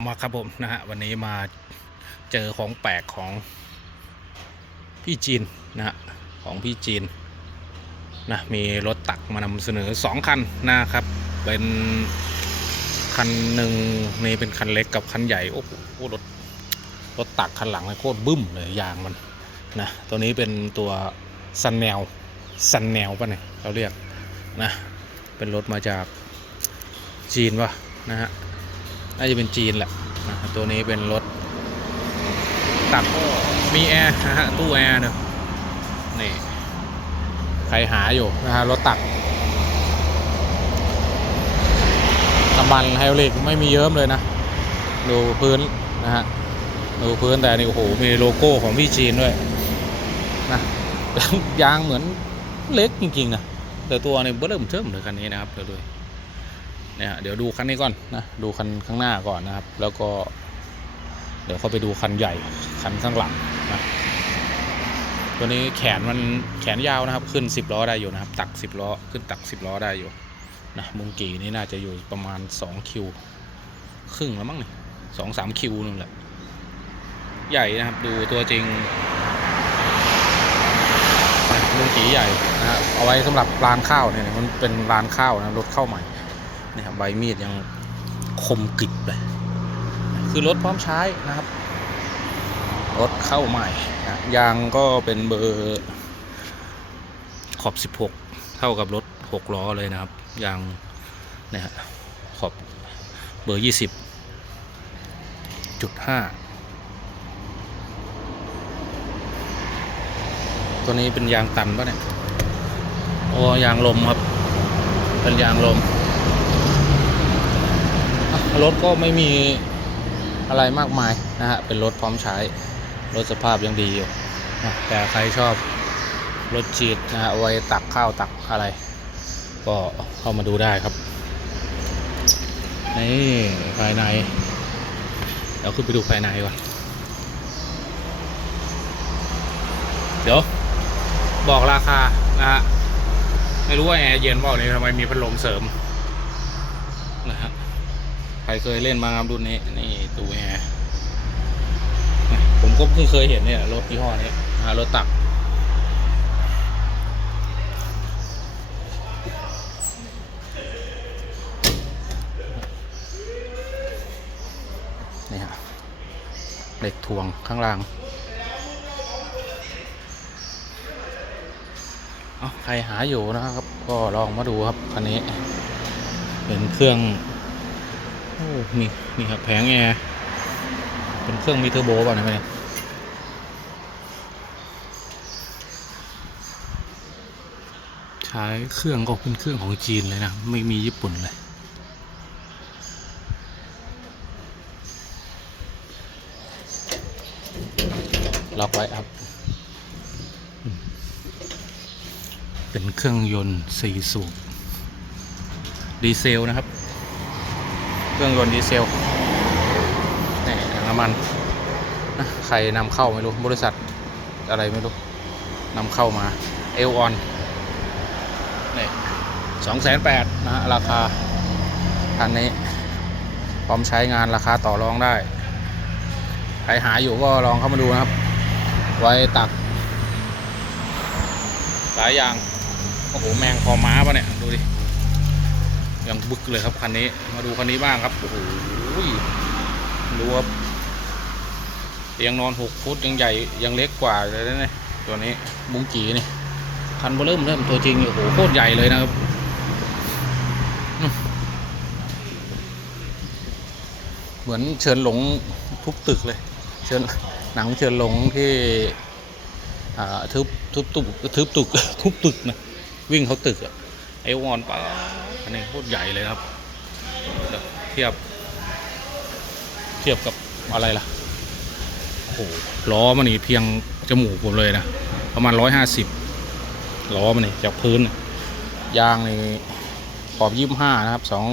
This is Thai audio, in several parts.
มาครับผมนะฮะวันนี้มาเจอของแปลกของพี่จีนนะฮะของพี่จีนนะมีรถตักมานำเสนอสองคันนะครับ เป็นคันหนึ่งนี่เป็นคันเล็กกับคันใหญ่โอ้โหรถรถตักคันหลังโคตรบึ้มเลยยางมันนะตัวนี้เป็นตัวซันแนวซันแนวป่ะเนี่ยเราเรียกนะเป็นรถมาจากจีนวะนะฮะ น่าจะเป็นจีนแหละนะตัวนี้เป็นรถตักมีแอร์นะฮะตู้แอร์เนอะนี่ใครหาอยู่นะฮะรถตักน้ำมันไฮดรอลิกไม่มีเยิ้มเลยนะ ดูพื้นนะฮะดูพื้นแต่นี่โอ้โหมีโลโก้ของพี่จีนด้วยนะยางเหมือนเล็กจริงๆนะแต่ตัวนี่เบิ่มเทิมเลยคันนี้นะครับเดี๋ยวดู เนี่ยเดี๋ยวดูคันนี้ก่อนนะดูคันข้างหน้าก่อนนะครับ แล้วก็ เดี๋ยวเข้าไปดูคันใหญ่คันข้างหลังนะตัวนี้แขนมันแขนยาวนะครับ ขึ้น10ล้อได้อยู่นะครับ ตัก10ล้อขึ้นตัก10ล้อได้อยู่นะมุงกีนี่น่าจะอยู่ประมาณ2คิวครึ่งแล้วมั้งนี่สองสามคิวนึงแหละใหญ่นะครับดูตัวจริงมุงกีใหญ่นะครับเอาไว้สำหรับรานข้าวเนี่ยมันเป็นรานข้าวนะรถเข้าใหม่ นี่ครับใบมีดยังคมกริบเลย คือรถพร้อมใช้นะครับ รถเข้าใหม่นะยางก็เป็นเบอร์ขอบ 16 เท่ากับรถ 6 ล้อเลยนะครับ ยางนี่ยฮะขอบเบอร์ 20จุดห้าตัวนี้เป็นยางตันปะเนี่ย โอ้ยางลมครับ เป็นยางลม รถก็ไม่มีอะไรมากมายนะฮะ เป็นรถพร้อมใช้ รถสภาพยังดีอยู่ แต่ใครชอบรถจีดนะฮะไว้ตักข้าวตักอะไร ก็เข้ามาดูได้ครับ นี่ภายใน เดี๋ยวขึ้นไปดูภายในก่อน เดี๋ยว บอกราคานะฮะ ไม่รู้ว่าแอร์เย็นเปล่าเนี่ยทำไมมีพัดลมเสริม รเคยเล่นมางครับรุ่นนี้ นี่ตู้แอร์นะผมก็เพิ่งเคยเห็นเนี่ยรถยี่ห้อนี้ฮะรถตักนี่ฮะเหล็กถ่วงข้างล่างเอาใครหาอยู่นะครับ ก็ลองมาดูครับคันนี้ เป็นเครื่อง โอ้มีนี่ครับแผงแอร์เป็นเครื่องมีเทอร์โบป่ะเนี่ยเนี่ยใช้เครื่องก็เป็นเครื่องของจีนเลยนะ ไม่มีญี่ปุ่นเลยล็อกไว้ครับ เป็นเครื่องยนต์สี่สูบดีเซลนะครับ เครื่องยนต์ดีเซลนี่ถังน้ำมันใครนำเข้าไม่รู้ บริษัทอะไรไม่รู้นำเข้ามาเอลออนนี่สองแสนแปดนะฮะราคาคันนี้พร้อมใช้งานราคาต่อรองได้ใครหาอยู่ก็ลองเข้ามาดูนะครับ ไว้ตัก หลายอย่าง โอ้โห แมงคอม้าปะเนี่ย ดูดิ ยังบึกเลยครับคันนี้ มาดูคันนี้บ้างครับ โอ้โหดูครับเตียงนอนหกฟุตยังใหญ่ยังเล็กกว่าเลยนะเนี่ยตัวนี้บุ้งจีนี่คันเบอร์เริ่มเริ่มตัวจริงโอ้โหโคตรใหญ่เลยนะครับเหมือนเชิญหลงทุบตึกเลย เชิญหนังเชิญหลงที่ทุบทุบตุกทุบตึกทุบตึกนะวิ่งเขาตึกอะ อวอนปะอันนี้โคตรใหญ่เลยครับ เทียบ เทียบกับอะไรล่ะโอ้โหล้อมันนี่เพียงจมูกผมเลยนะ ประมาณร้อยห้าสิบล้อมันนี่จากพื้นน่ะยางนี่ขอบยี่ห้านะครับสอง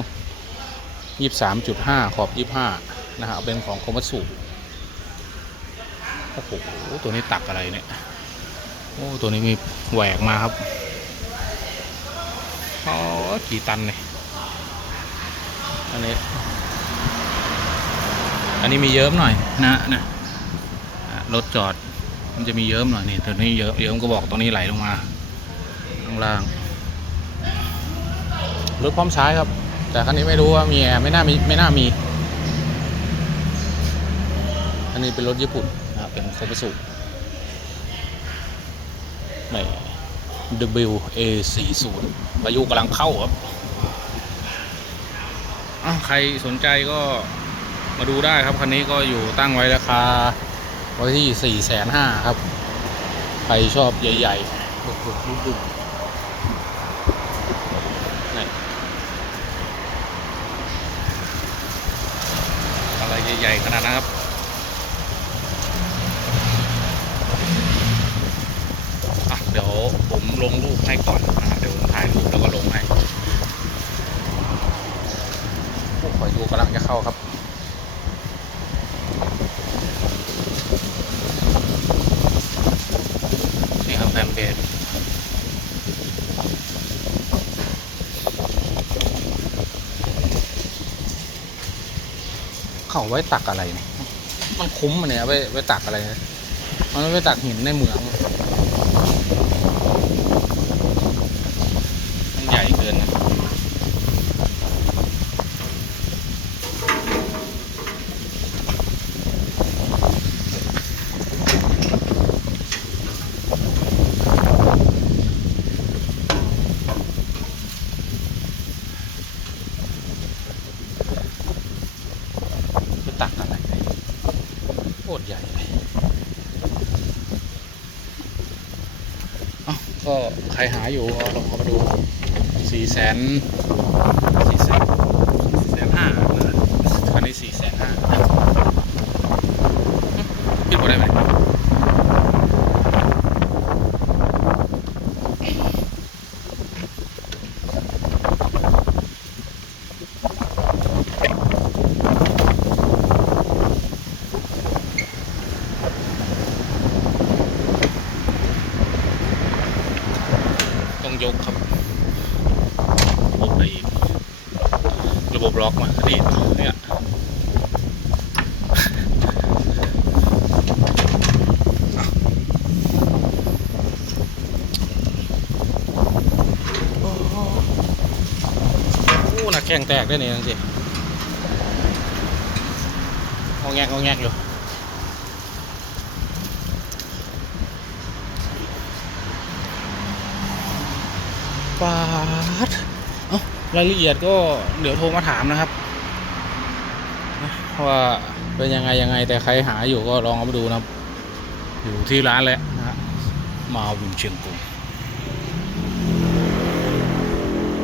ยี่สามจุดห้าขอบยี่ห้านะฮะเป็นของคอมัตสุโอ้โหตัวนี้ตักอะไรเนี่ย โอ้ ตัวนี้มีแหวกมาครับ อ๋อกี่ตันเนี่ยอันนี้ อันนี้มีเยิ้มหน่อยนะนะรถจอด มันจะมีเยิ้มหน่อยนี่ตัวนี้เยิ้มเยิ้มก็บอกตรงนี้ไหลลงมาข้างล่างรถพร้อมใช้ครับ แต่คันนี้ไม่รู้ว่ามีแอร์ไม่น่ามีไม่น่ามีอันนี้เป็นรถญี่ปุ่นนะเป็นโคบสุใน WA40 พายุกำลังเข้าครับอ้าวใครสนใจก็มาดูได้ครับคันนี้ก็อยู่ตั้งไว้ราคาไว้ที่4ี่แสนห้าครับ ใครชอบใหญ่ๆบึกๆดุกๆนี่อะไรใหญ่ ๆ ขนาดนั้นครับอะเดี๋ยวผม ลงรูปให้ก่อนนะครับเดี๋ยวผมถ่ายรูปแล้วก็ลงให้โอ้ยดูกำลังจะเข้าครับนี่ครับแฟนเพจเขาไว้ตักอะไรเนี่ยมันคุ้มมันเนี่ยไว้ไว้ตักอะไรมันไว้ตักหินในเหมือง มันใหญ่เกินนะไปตักอะไรเนี่ยโคตรใหญ่เลยเอ้าก็ ใครหาอยู่เอาลองเข้ามาดูสี่แสนสี่แสนสี่แสนห้าคันนี้สี่แสนห้าขึ้นมดได้ไหมต้องยกครับระบบไปอีกระ บบล็อกมาดีดเนี่ยโอ้นักแข้งแตกได้เนี่ยจังสิงอแงกงอแงกอยู่ปาด รายละเอียดก็เดี๋ยวโทรมาถามนะครับว่าเป็นยังไงยังไงแต่ใครหาอยู่ก็ลองเอามาดูนะครับ อยู่ที่ร้านแหละนะฮะมาวิมเชียงกง